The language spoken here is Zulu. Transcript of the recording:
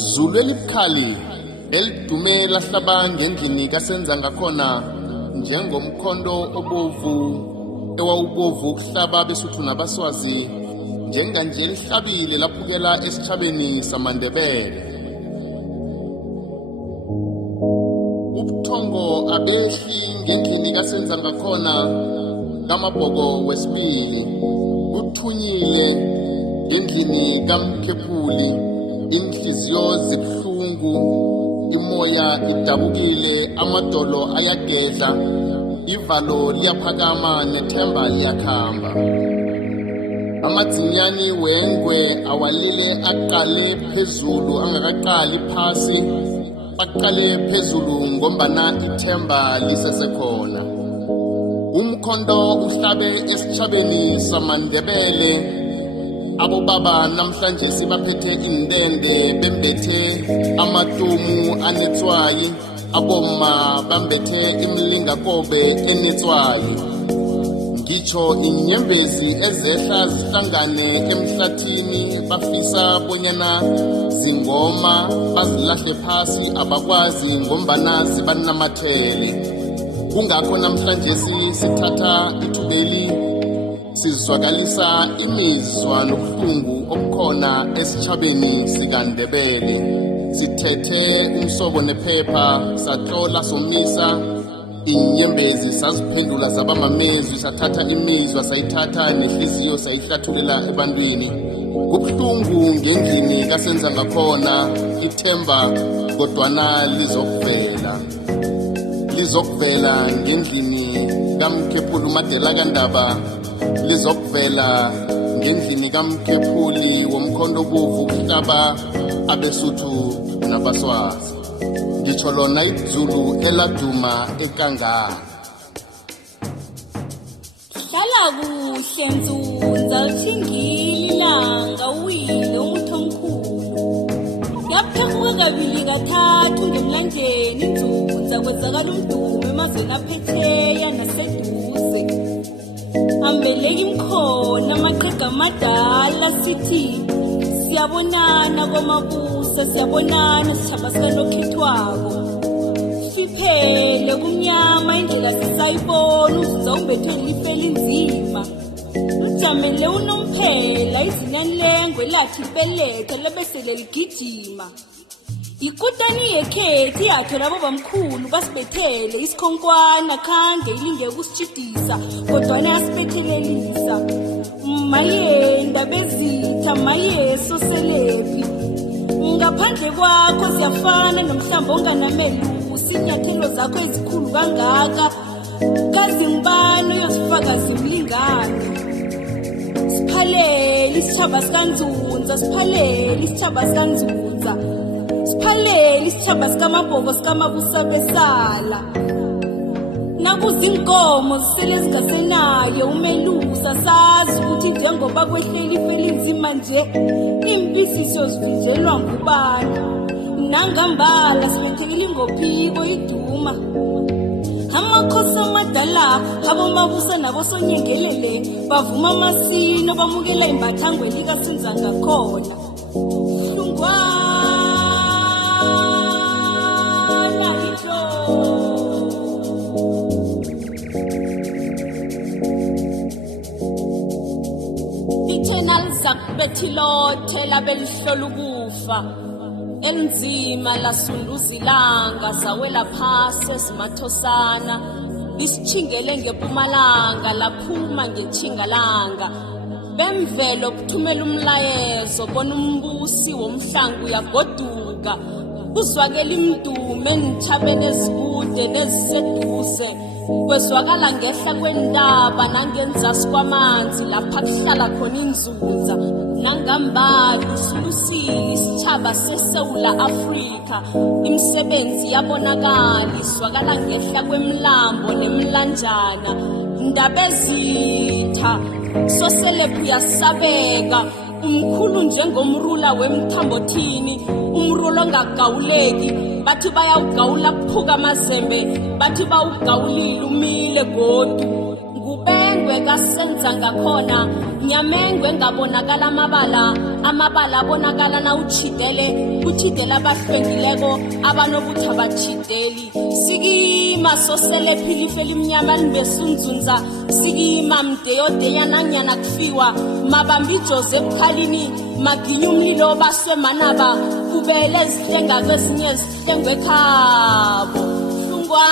Zulu elibukhali elidume lahlaba ngendlini kasenza ngakhona njengomkhondo obovu ewawubovu ukuhlaba besuthu nabaswazi njenganje lihlabile laphukela esichabeni samandebele. Ubuthongo abehli ngendlini kasenza ngakhona kamabhoko wesibili kuthunyile ngendlini kamkhephuli. Inhliziyo zibuhlungu, imoya idabukile, amadolo ayagedla, ivalo liyaphakama nethemba liyakhamba. Amadzinyani wengwe awalile aqale phezulu angakaqali phasi, aqale phezulu ngombana ithemba lisesekhona. Umkhondo uhlabe esichabeni samandebele. Abo baba namhlanje sibaphethe indende bembethe amatumu anetswayi, aboma bambethe imilingakobe enetswayi. Ngitsho inyembezi ezehla zihlangane emhlathini bafisa bonyana zingoma bazilahle phasi abakwazi ngombana zibanamathele. Kungakho namhlanje sithatha ithubeli sizwakalisa imizwa nobuhlungu obukhona esichabeni sikandebele. Sithethe umsobo nephepha satlola somisa inyembezi saziphendula zabamamezwi, sathatha imizwa sayithatha nehliziyo sayihlathulela ebantwini. Kubuhlungu ngendlini kasenza ngakhona ithemba kodwana lizokuvela ngendlini kamkhephuli umadela kandaba, lizokuvela ngendlini kamkhephuli womkhondo obovu ukuhlaba abesuthu nabaswazi. Ngitsho lona izulu eladuma ekangaka. Hlala kuhle Nzunza, uthingile ilanga uwile umuthi omkhulu. Yaphemuka kabili kathathu ngemlandleni Nzunza, kwezakala umdumo emazweni aphetheya naseduze. Ambeleki mkhona amaqhega amadala sithi siyabonana komabusa, siyabonana sithaba sikanokhethwako. Siphele kumnyama indlela sisayibona, uZunza umbethwe life elinzima. Ujamele unomphela izinyani lengwe lathi ipeletha lebesele ligijima. Ikutani yekhethi yathola babamkhulu basibethele isikhonkwana khange ilinge ukusitshidisa kodwana yasibethelelisa. Maye ndabezitha, maye soselepi, ngaphandle kwakho siyafana nomhlamba onganamelusi. Inyathelo zakho ezikhulu kangaka kazi ngibani uyozifaka zimlingana. Siphalele isitshaba sikanzunza, siphalele isitshaba sikanzunza, siphalele isitshaba sikamabhoko sikamabusa besala. Nakuza inkomo zisele zingasenayo umelusa, sazi ukuthi njengoba kwehlela ife elinzima nje impisiso zivinjelwa ngubani. Nangambala sibethekile ngophiko iduma. Amakhosi amadala abomabusa nabosonyengelele bavuma amasino bamukela imbathangweni kasenza ngakhona. Hlungwana itlo ithena lizakubethilothe labelihlola ukufa. Enzima lasunduza ilanga sawela phasi esimathosana, lisitshingele ngempumalanga laphuma ngethingalanga. Bemvelo kuthumela umlayezo bona umbusi womhlangu uyagoduka. Kuzwakela imdume enithabeni ezikude neziseduze, kwezwakala ngehla kwentaba nangenzasi kwamanzi lapha kuhlala khona inzunza. Nangambali silusile isitshaba seSewula Afrika, imisebenzi yabonakala izwakala ngehla kwemlambo nemlanjana. Ndabezitha soselephu yasabeka, umkhulu njengomrula wemthambothini, umrulo ongagawuleki. Bathi bayawugawula kuphuka amazembe, bathi bawugawulile umile godu. upengwe kasenza ngakhona nyamengwe ngabonakala amabala abonakala na uchidele abahlwengileko abanokuthi abachideli sikima soselephi life limnyama libesunzunza sikima mdeyodeya nanyana kufiwa mabambi ijozi ebukhalini maginya umlilo baswe manaba kubele zihlenga kwezinye zihlengwe khabo hlungwa